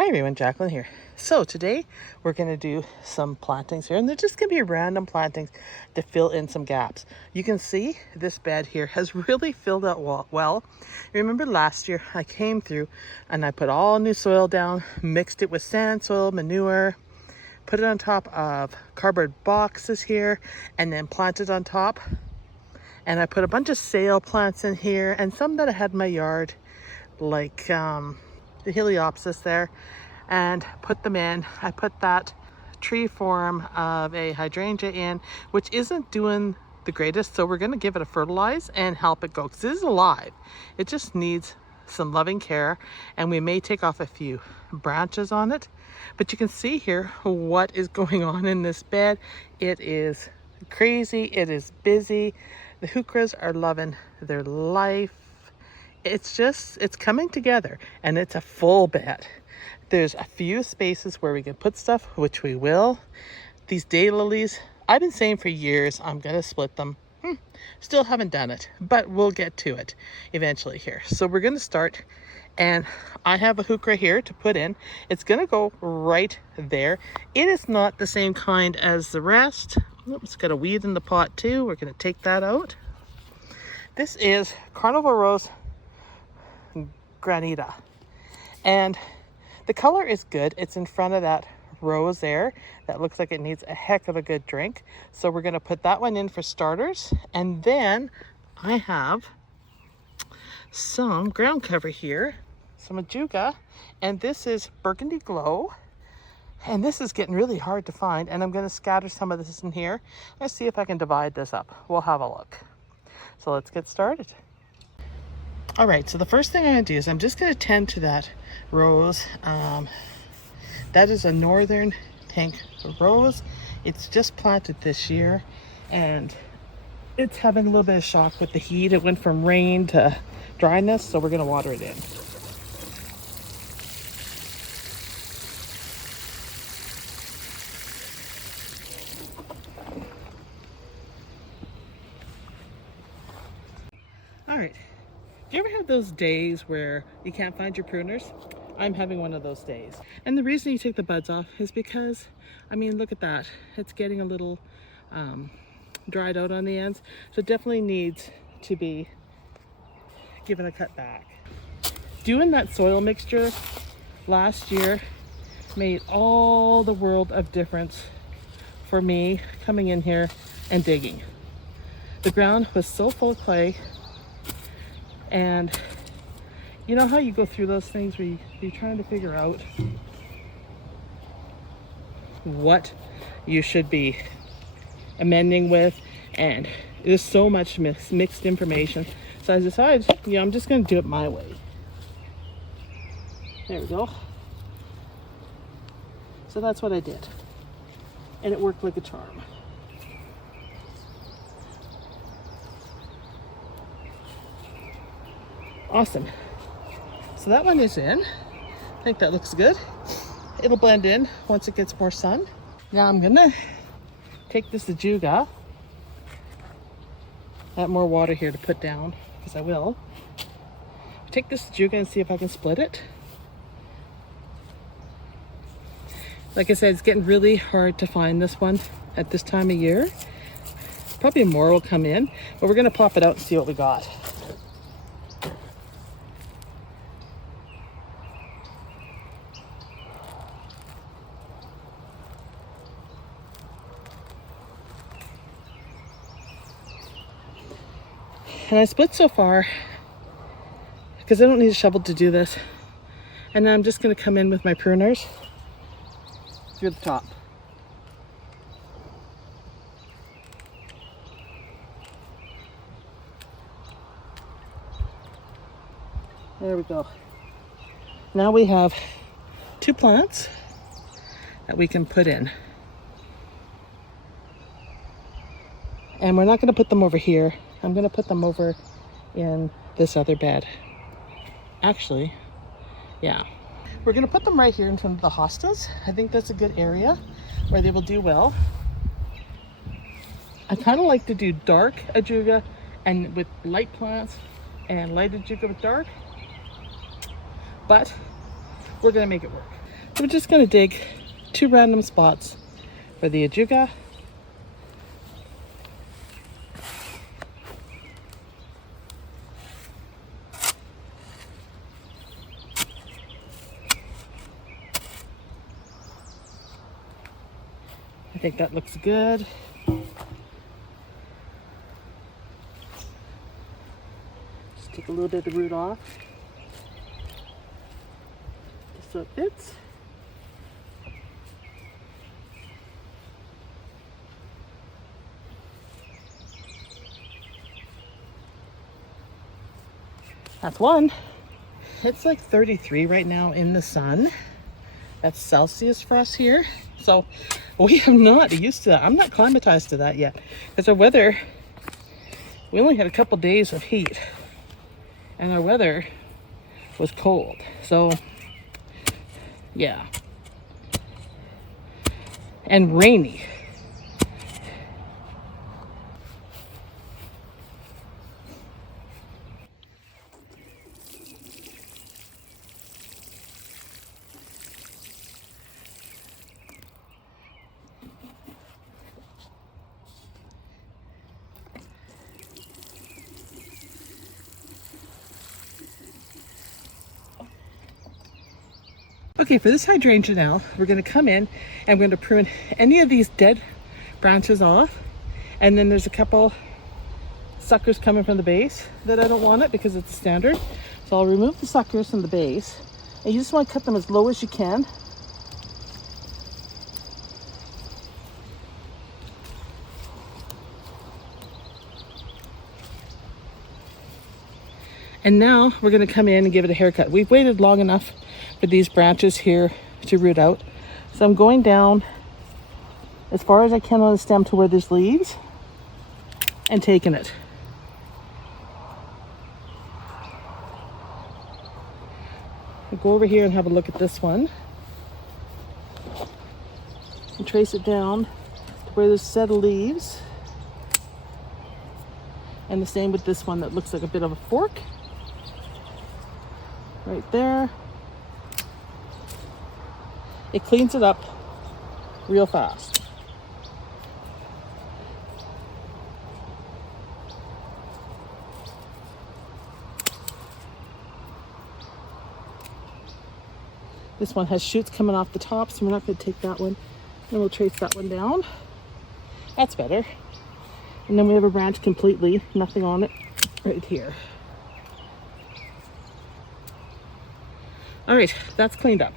Hi everyone, Jacqueline here. So today we're going to do some plantings here, and they're just going to be random plantings to fill in some gaps. You can see this bed here has really filled out well. Remember last year I came through and I put all new soil down, mixed it with sand, soil, manure, put it on top of cardboard boxes here, and then planted on top. And I put a bunch of sale plants in here and some that I had in my yard, like the Heliopsis there, and put them in. I put that tree form of a hydrangea in, which isn't doing the greatest, so we're going to give it a fertilize and help it go, because it is alive. It just needs some loving care, and we may take off a few branches on it. But you can see here what is going on in this bed. It is crazy, it is busy. The heucheras are loving their life. It's coming together, and it's a full bed. There's a few spaces where we can put stuff, which we will. These daylilies, I've been saying for years I'm gonna split them. Still haven't done it, but we'll get to it eventually here. So we're gonna start, and I have a heuchera here to put in. It's gonna go right there. It is not the same kind as the rest. It's got a weed in the pot too. We're gonna take that out. This is Carnival Rose Granita, and the color is good. It's in front of that rose there that looks like it needs a heck of a good drink, so we're going to put that one in for starters. And then I have some ground cover here, some Ajuga, and this is Burgundy Glow, and this is getting really hard to find, and I'm going to scatter some of this in here. Let's see if I can divide this up. We'll have a look. So let's get started. All right, so the first thing I'm going to do is I'm just going to tend to that rose. That is a northern pink rose. It's just planted this year, and it's having a little bit of shock with the heat. It went from rain to dryness, so we're going to water it in. All right. Do you ever have those days where you can't find your pruners? I'm having one of those days. And the reason you take the buds off is because, I mean, look at that. It's getting a little dried out on the ends. So it definitely needs to be given a cut back. Doing that soil mixture last year made all the world of difference for me coming in here and digging. The ground was so full of clay. And you know how you go through those things where you're trying to figure out what you should be amending with, and there's so much mixed information. So I decided, I'm just going to do it my way. There we go. So that's what I did, and it worked like a charm. Awesome. So that one is in. I think that looks good. It'll blend in once it gets more sun. Now I'm gonna take this Ajuga. I have more water here to put down, because I will. Take this Ajuga and see if I can split it. Like I said, it's getting really hard to find this one at this time of year. Probably more will come in, but we're gonna pop it out and see what we got. And I split so far because I don't need a shovel to do this. And now I'm just going to come in with my pruners through the top. There we go. Now we have 2 plants that we can put in. And we're not going to put them over here. I'm going to put them over in this other bed. Actually, yeah. We're going to put them right here in front of the hostas. I think that's a good area where they will do well. I kind of like to do dark Ajuga and with light plants, and light Ajuga with dark. But we're going to make it work. We're just going to dig 2 random spots for the Hydrangea. I think that looks good. Just take a little bit of the root off, just so it fits. That's one. It's like 33 right now in the sun. That's Celsius for us here. So we have not used to that. I'm not acclimatized to that yet. Because our weather, we only had a couple days of heat. And our weather was cold. So, yeah. And rainy. Okay, for this hydrangea now, we're going to come in and we're going to prune any of these dead branches off. And then there's a couple suckers coming from the base that I don't want it because it's standard. So I'll remove the suckers from the base. And you just want to cut them as low as you can. And now we're going to come in and give it a haircut. We've waited long enough for these branches here to root out. So I'm going down as far as I can on the stem to where there's leaves and taking it. I'll go over here and have a look at this one. And trace it down to where there's a set of leaves. And the same with this one that looks like a bit of a fork. Right there. It cleans it up real fast. This one has shoots coming off the top, so we're not going to take that one. Then we'll trace that one down. That's better. And then we have a branch completely, nothing on it, right here. All right, that's cleaned up.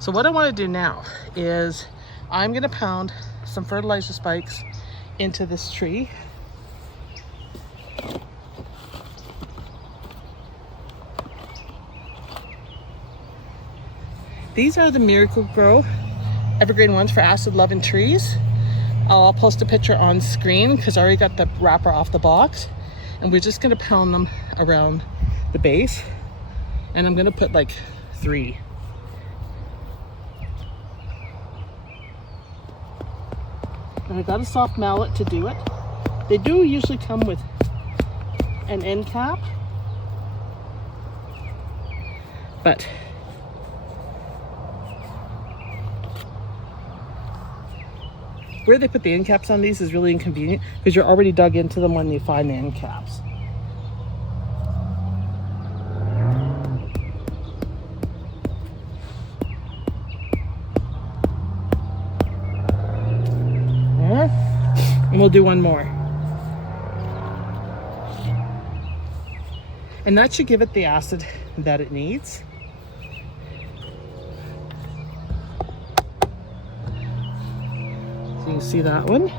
So what I want to do now is I'm going to pound some fertilizer spikes into this tree. These are the Miracle-Gro evergreen ones for acid-loving trees. I'll post a picture on screen because I already got the wrapper off the box. And we're just going to pound them around the base. And I'm going to put like 3. And I got a soft mallet to do it. They do usually come with an end cap. But where they put the end caps on these is really inconvenient because you're already dug into them when you find the end caps. And we'll do one more. And that should give it the acid that it needs. So you can see that one.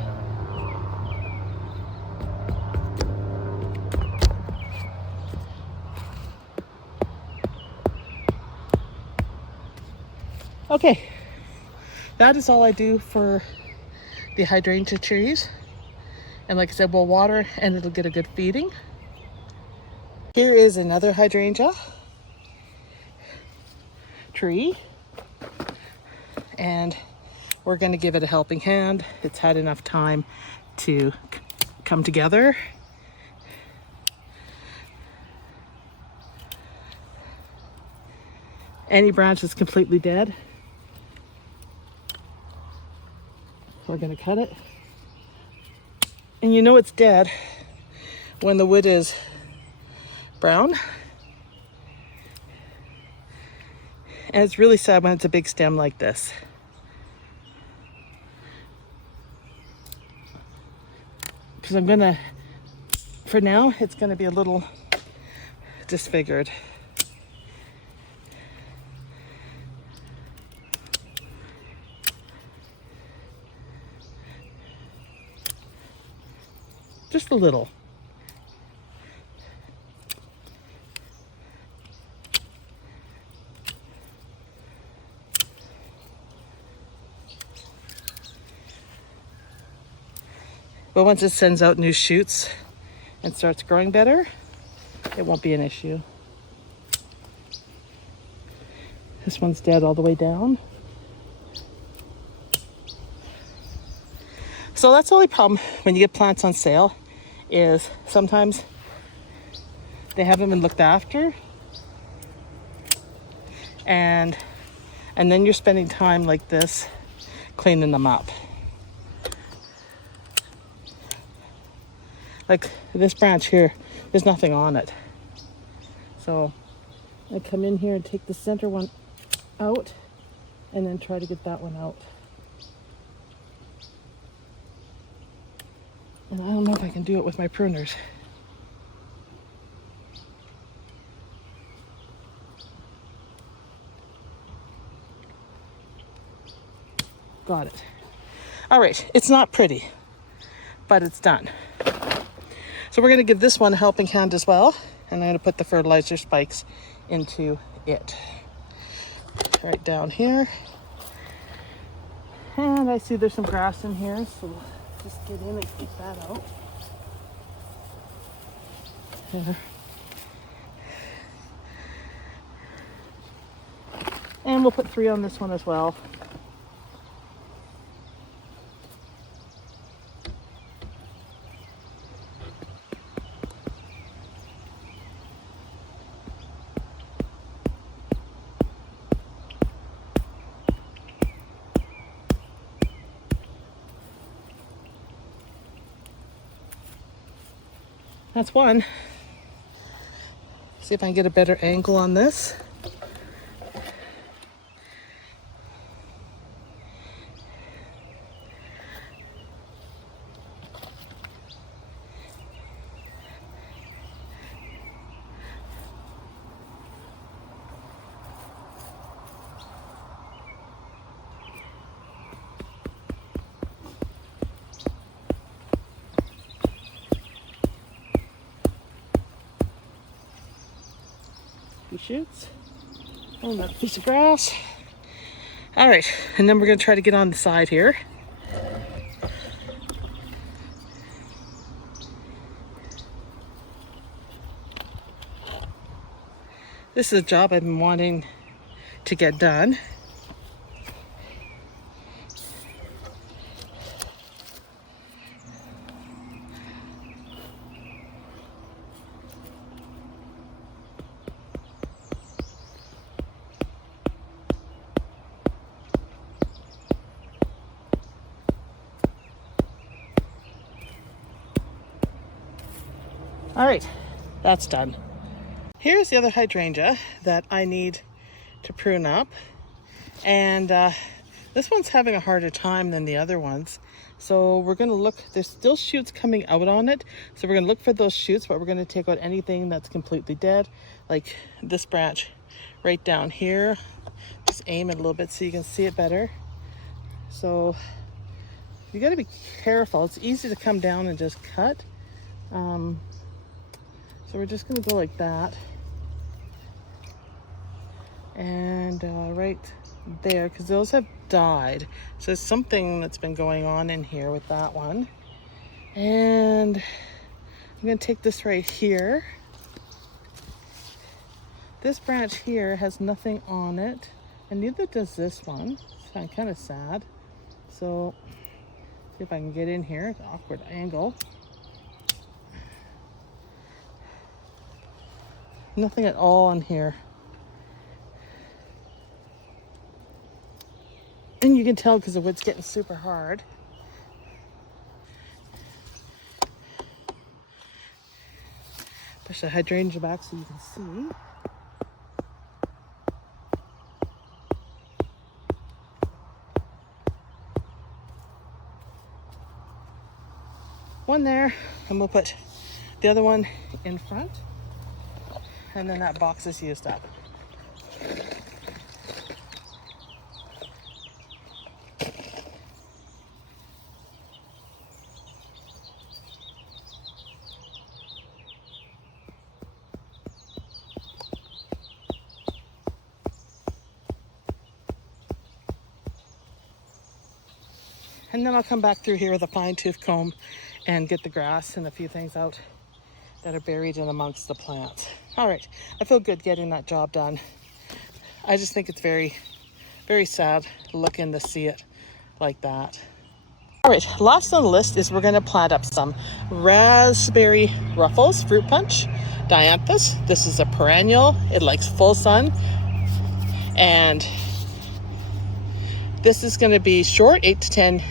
Okay, that is all I do for the hydrangea trees. And like I said, we'll water and it'll get a good feeding. Here is another hydrangea tree. And we're going to give it a helping hand. It's had enough time to come together. Any branch is completely dead. we're gonna cut it. And you know it's dead when the wood is brown. And it's really sad when it's a big stem like this. Because I'm gonna, for now, it's gonna be a little disfigured. Just a little. But once it sends out new shoots and starts growing better, it won't be an issue. This one's dead all the way down. So that's the only problem when you get plants on sale, is sometimes they haven't been looked after, and then you're spending time like this cleaning them up. Like this branch here, there's nothing on it. So I come in here and take the center one out and then try to get that one out. And I don't know if I can do it with my pruners. Got it. All right, it's not pretty, but it's done. So we're gonna give this one a helping hand as well. And I'm gonna put the fertilizer spikes into it. Right down here. And I see there's some grass in here, so just get in and keep that out. There. And we'll put 3 on this one as well. That's one. See if I can get a better angle on this. Shoots. Oh, another piece of grass. All right, and then we're going to try to get on the side here. This is a job I've been wanting to get done. All right, that's done. Here's the other hydrangea that I need to prune up. And this one's having a harder time than the other ones. So we're gonna look, there's still shoots coming out on it. So we're gonna look for those shoots, but we're gonna take out anything that's completely dead. Like this branch right down here. Just aim it a little bit so you can see it better. So you gotta be careful. It's easy to come down and just cut. So we're just gonna go like that. And right there, because those have died. So there's something that's been going on in here with that one. And I'm gonna take this right here. This branch here has nothing on it, and neither does this one. So I'm kind of sad. So see if I can get in here, at an awkward angle. Nothing at all on here. And you can tell because the wood's getting super hard. Push the hydrangea back so you can see. One there, and we'll put the other one in front, and then that box is used up. And then I'll come back through here with a fine-tooth comb and get the grass and a few things out that are buried in amongst the plants. All right, I feel good getting that job done. I just think it's very, very sad looking to see it like that. All right, last on the list is we're gonna plant up some raspberry ruffles, fruit punch, Dianthus. This is a perennial, it likes full sun. And this is gonna be short, 8 to 10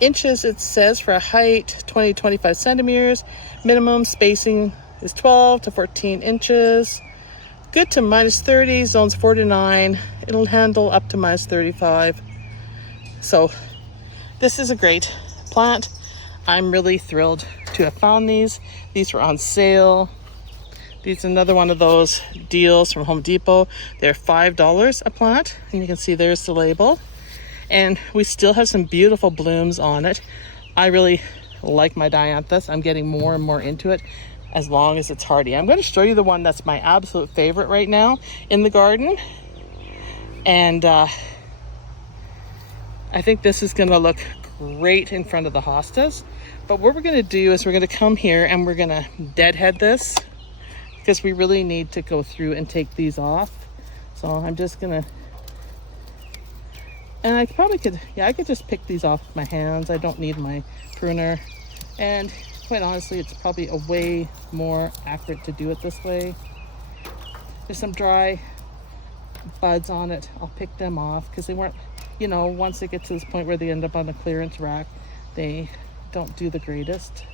inches, it says, for a height, 20 to 25 centimeters. Minimum spacing is 12 to 14 inches. Good to -30, zones 4 to 9. It'll handle up to -35. So this is a great plant. I'm really thrilled to have found these. These were on sale. These are another one of those deals from Home Depot. They're $5 a plant, and you can see there's the label. And we still have some beautiful blooms on it. I really like my Dianthus. I'm getting more and more into it as long as it's hardy. I'm going to show you the one that's my absolute favorite right now in the garden. And I think this is going to look great in front of the hostas. But what we're going to do is we're going to come here and we're going to deadhead this, because we really need to go through and take these off. So I'm just going to, and I probably could, yeah, I could just pick these off with my hands. I don't need my pruner. And quite honestly, it's probably a way more accurate to do it this way. There's some dry buds on it. I'll pick them off because they weren't, you know, once they get to this point where they end up on a clearance rack, they don't do the greatest.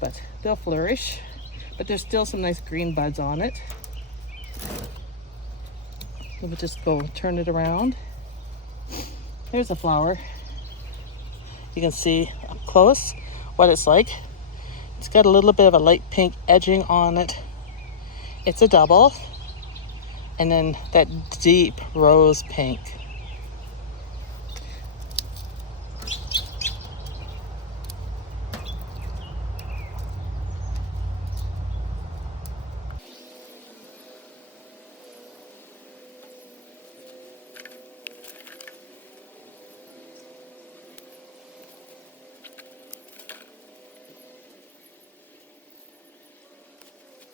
But they'll flourish. But there's still some nice green buds on it. So we'll just go turn it around. There's a flower. You can see up close what it's like. It's got a little bit of a light pink edging on it. It's a double. And then that deep rose pink.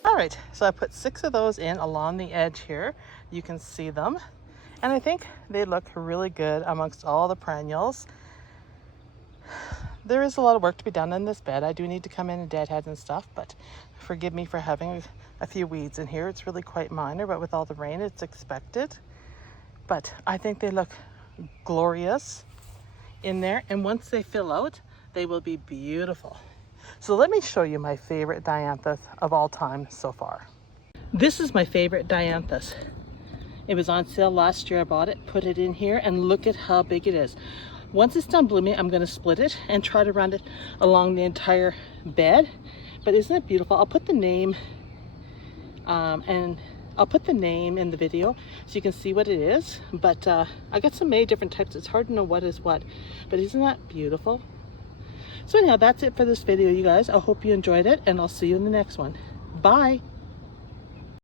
All right, so I put 6 of those in along the edge here. You can see them. And I think they look really good amongst all the perennials. There is a lot of work to be done in this bed. I do need to come in and deadhead and stuff, but forgive me for having a few weeds in here. It's really quite minor, but with all the rain, it's expected. But I think they look glorious in there. And once they fill out, they will be beautiful. So let me show you my favorite Dianthus of all time so far. This is my favorite Dianthus. It was on sale last year. I bought it, put it in here, and look at how big it is. Once it's done blooming, I'm going to split it and try to run it along the entire bed. But isn't it beautiful? I'll put the name in the video so you can see what it is. But I got so many different types. It's hard to know what is what. But isn't that beautiful? So anyhow, that's it for this video, you guys. I hope you enjoyed it, and I'll see you in the next one. Bye.